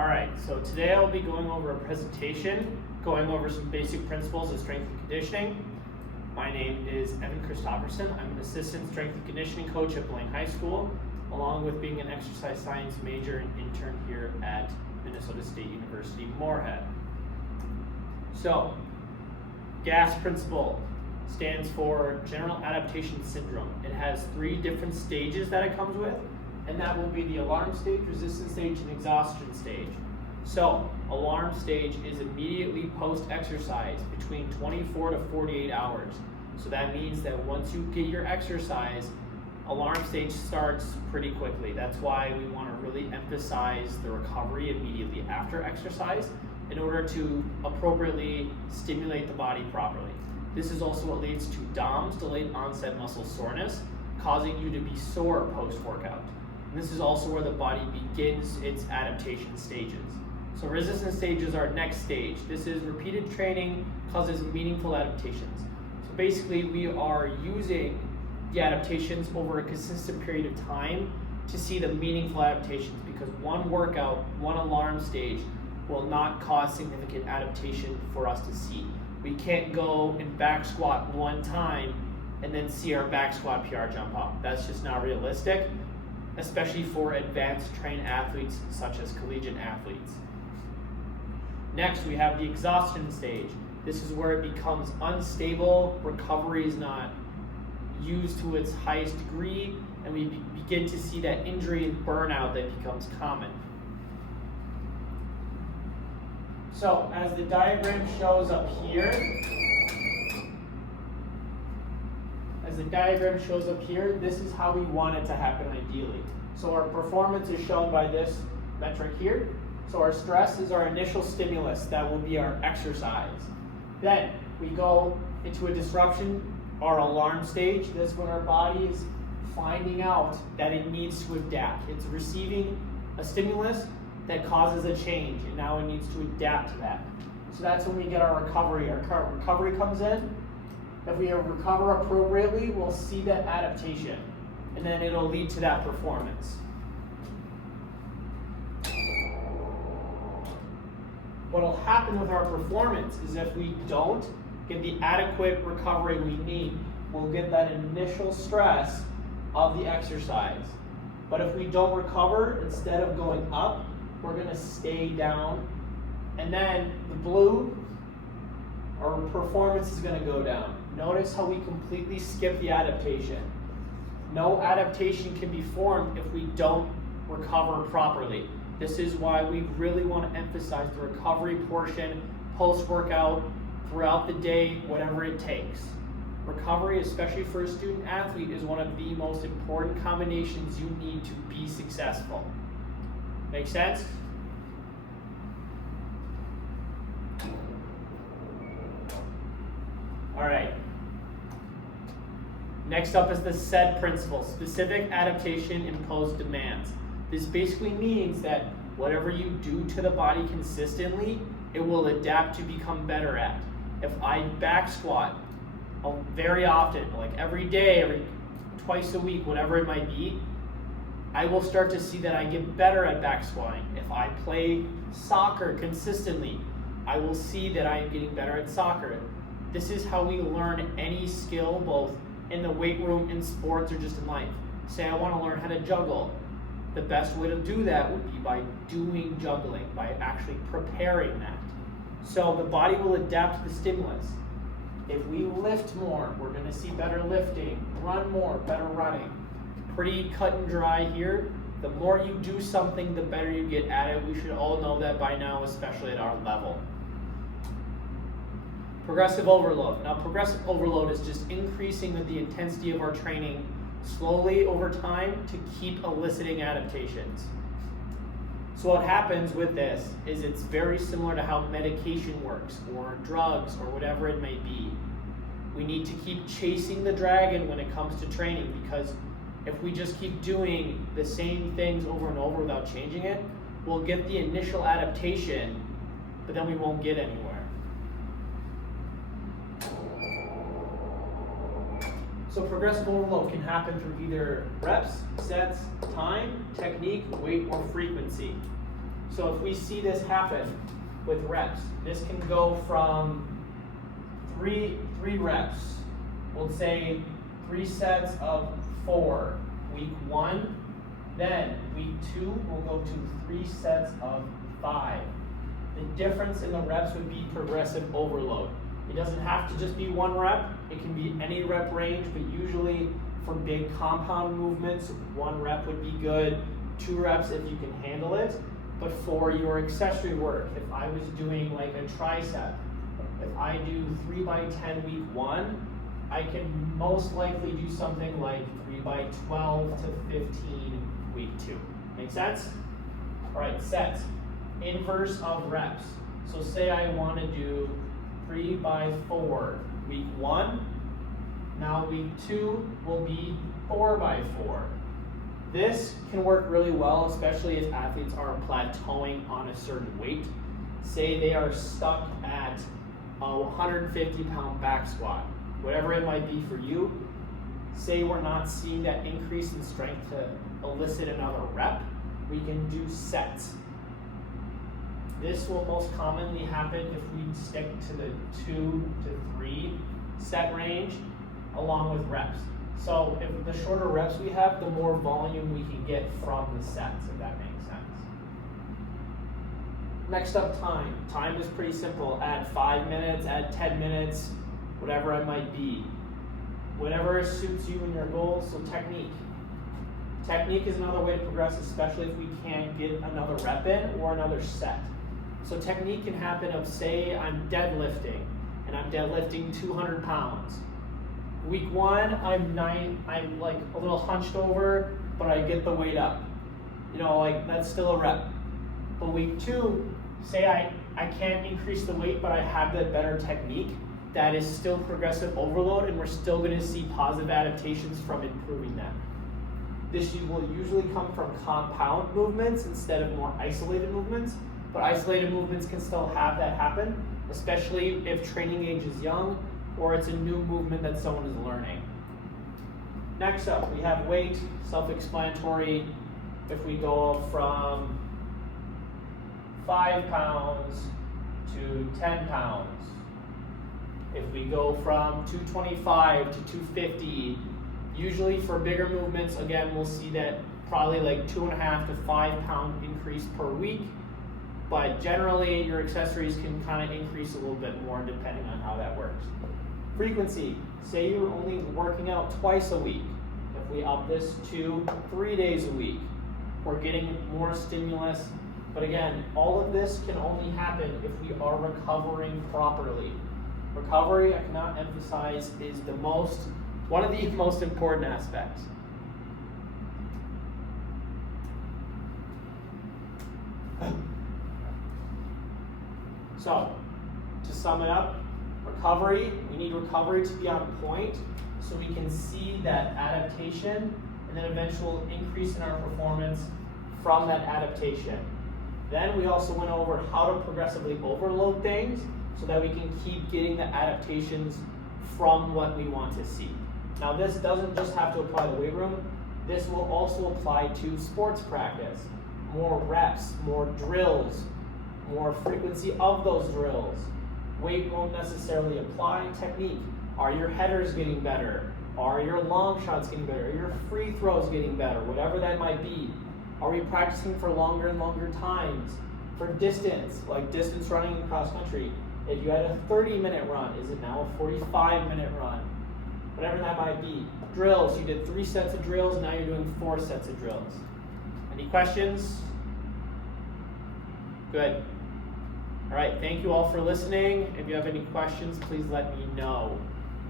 Alright, so today I'll be going over a presentation, going over some basic principles of strength and conditioning. My name is Evan Christopherson. I'm an assistant strength and conditioning coach at Blaine High School, along with being an exercise science major and intern here at Minnesota State University, Moorhead. So, GAS principle stands for General Adaptation Syndrome. It has 3 different stages that it comes with, and that will be the alarm stage, resistance stage, and exhaustion stage. So, alarm stage is immediately post-exercise, between 24 to 48 hours. So that means that once you get your exercise, alarm stage starts pretty quickly. That's why we want to really emphasize the recovery immediately after exercise in order to appropriately stimulate the body properly. This is also what leads to DOMS, delayed onset muscle soreness, causing you to be sore post-workout. And this is also where the body begins its adaptation stages. So resistance stage is our next stage. This is repeated training causes meaningful adaptations. So basically we are using the adaptations over a consistent period of time to see the meaningful adaptations, because one workout, one alarm stage will not cause significant adaptation for us to see. We can't go and back squat one time and then see our back squat PR jump up. That's just not realistic, especially for advanced trained athletes such as collegiate athletes. Next, we have the exhaustion stage. This is where it becomes unstable, recovery is not used to its highest degree, and we begin to see that injury and burnout that becomes common. So, as the diagram shows up here, this is how we want it to happen ideally. So our performance is shown by this metric here. So our stress is our initial stimulus, that will be our exercise. Then we go into a disruption, our alarm stage. That's when our body is finding out that it needs to adapt. It's receiving a stimulus that causes a change, and now it needs to adapt to that. So that's when we get our recovery. Our recovery comes in. If we recover appropriately, we'll see that adaptation, and then it'll lead to that performance. What'll happen with our performance is if we don't get the adequate recovery we need, we'll get that initial stress of the exercise. But if we don't recover, instead of going up, we're going to stay down, and then the blue, our performance is going to go down. Notice how we completely skip the adaptation. No adaptation can be formed if we don't recover properly. This is why we really want to emphasize the recovery portion post-workout, throughout the day, whatever it takes. Recovery, especially for a student athlete, is one of the most important combinations you need to be successful. Make sense? All right. Next up is the SAID principle, specific adaptation imposed demands. This basically means that whatever you do to the body consistently, it will adapt to become better at. If I back squat very often, like every day, twice a week, whatever it might be, I will start to see that I get better at back squatting. If I play soccer consistently, I will see that I am getting better at soccer. This is how we learn any skill, both in the weight room, in sports, or just in life. Say I want to learn how to juggle. The best way to do that would be by doing juggling, by actually preparing that. So the body will adapt to the stimulus. If we lift more, we're going to see better lifting. Run more, better running. Pretty cut and dry here. The more you do something, the better you get at it. We should all know that by now, especially at our level. Progressive overload. Now, progressive overload is just increasing the intensity of our training slowly over time to keep eliciting adaptations. So what happens with this is it's very similar to how medication works, or drugs, or whatever it may be. We need to keep chasing the dragon when it comes to training, because if we just keep doing the same things over and over without changing it, we'll get the initial adaptation, but then we won't get anywhere. So progressive overload can happen through either reps, sets, time, technique, weight, or frequency. So if we see this happen with reps, this can go from three reps. We'll say 3 sets of 4, week 1. Then week 2, we'll go to 3 sets of 5. The difference in the reps would be progressive overload. It doesn't have to just be 1 rep. It can be any rep range, but usually for big compound movements, 1 rep would be good, 2 reps if you can handle it. But for your accessory work, if I was doing like a tricep, if I do 3 by 10 week 1, I can most likely do something like 3 by 12 to 15 week 2. Make sense? All right, sets. Inverse of reps. So say I want to do 3 by 4 week 1. Now week 2 will be 4 by 4. This can work really well, especially if athletes are plateauing on a certain weight. Say they are stuck at a 150-pound back squat, whatever it might be for you. Say we're not seeing that increase in strength to elicit another rep, we can do sets. This will most commonly happen if we stick to the 2 to 3 set range along with reps. So if the shorter reps we have, the more volume we can get from the sets, if that makes sense. Next up, time. Time is pretty simple. Add 5 minutes, add 10 minutes, whatever it might be. Whatever suits you and your goals. So technique. Technique is another way to progress, especially if we can't get another rep in or another set. So technique can happen of, say I'm deadlifting and I'm deadlifting 200 pounds. Week 1, I'm like a little hunched over, but I get the weight up. You know, like that's still a rep. But week 2, say I can't increase the weight, but I have that better technique. That is still progressive overload, and we're still going to see positive adaptations from improving that. This will usually come from compound movements instead of more isolated movements, but isolated movements can still have that happen, especially if training age is young or it's a new movement that someone is learning. Next up, we have weight, self-explanatory. If we go from 5 pounds to 10 pounds, if we go from 225 to 250, usually for bigger movements, again, we'll see that probably like 2.5 to 5 pound increase per week. But generally, your accessories can kind of increase a little bit more depending on how that works. Frequency, say you're only working out twice a week. If we up this to 3 days a week, we're getting more stimulus. But again, all of this can only happen if we are recovering properly. Recovery, I cannot emphasize, is one of the most important aspects. So, to sum it up, recovery, we need recovery to be on point so we can see that adaptation and then eventual increase in our performance from that adaptation. Then we also went over how to progressively overload things so that we can keep getting the adaptations from what we want to see. Now this doesn't just have to apply to the weight room, this will also apply to sports practice. More reps, more drills, more frequency of those drills. Weight won't necessarily apply. Technique. Are your headers getting better? Are your long shots getting better? Are your free throws getting better? Whatever that might be. Are we practicing for longer and longer times? For distance, like distance running in cross country, if you had a 30-minute run, is it now a 45-minute run? Whatever that might be. Drills, you did 3 sets of drills, now you're doing 4 sets of drills. Any questions? Good. All right, thank you all for listening. If you have any questions, please let me know.